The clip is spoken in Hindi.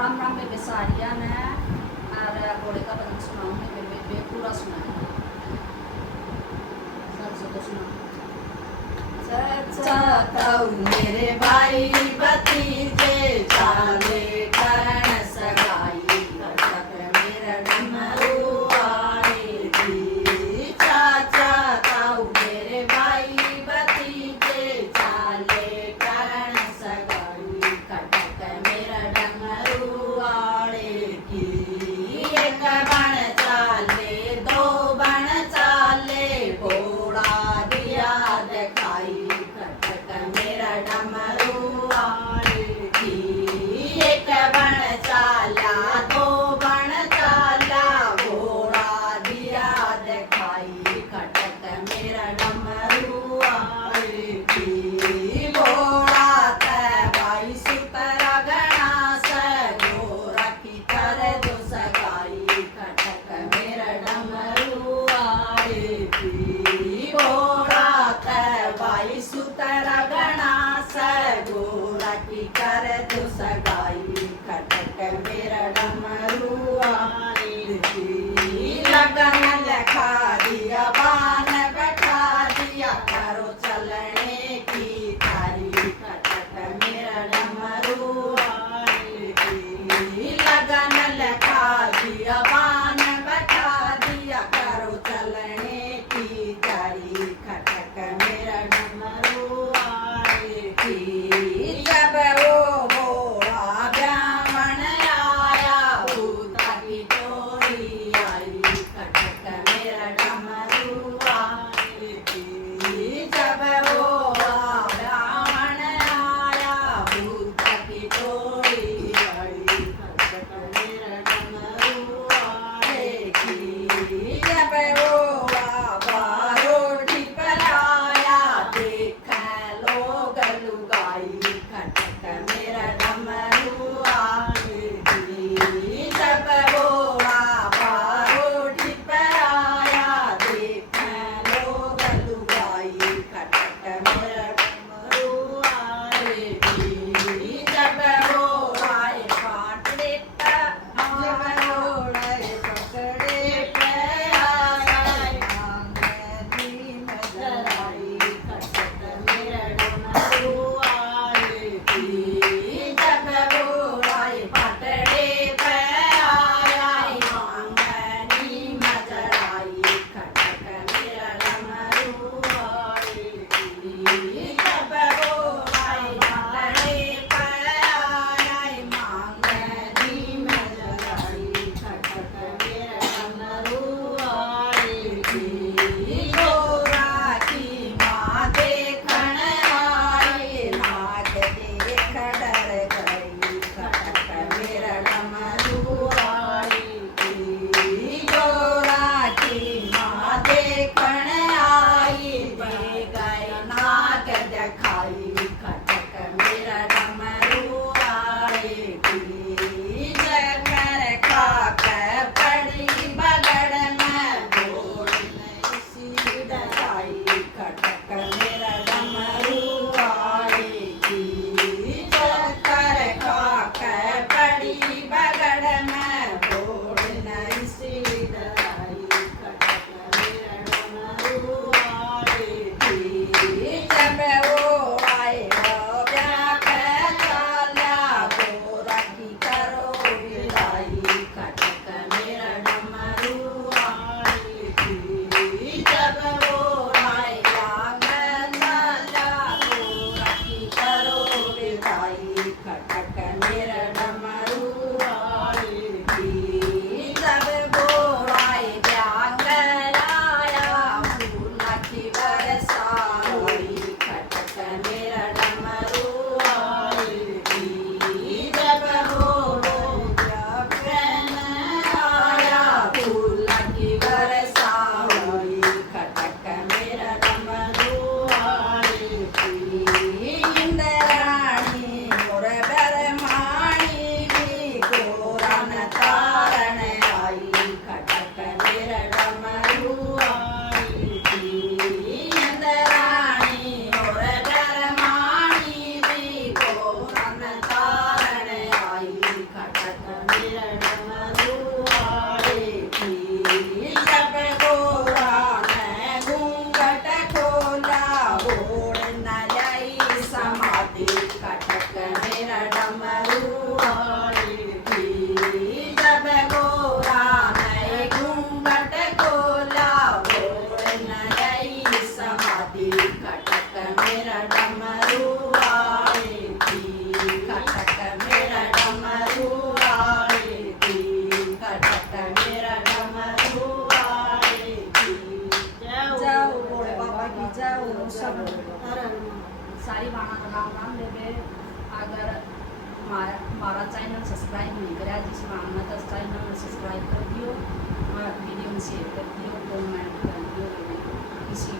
राम राम बेबे सारिया मैं और घोड़े का भजन सुनाऊंगी बेबे पूरा सुनाएगा सबसे तो सुना चाहताऊ मेरे भाई भतीजे चाले करण सगाई कटक मेरा डमरू आए दी चाहताऊ मेरे भाई भतीजे चाले करण सगाई कटक मेरा डमरू आए की एक बण चाले दो बण चाले घोड़ा दिया दिखाई कटक मेरा डमरू आए की मेरा डमरू वाली थी। जब गोरा नए घूंघट खोला बोल न गई समाधि खटक मेरा डमरू वाली थी। खटक मेरा डमरू वाली थी। खटक मेरा डमरू वाली थी। जाओ भोले बाबा की जाओ सब सारी गाना का नाम देवे। अगर हमारा चैनल सब्सक्राइब नहीं करा जिस मांगना तो चैनल सब्सक्राइब कर दियो और वीडियो में शेयर कर दियो, कमेंट कर दियो। इसी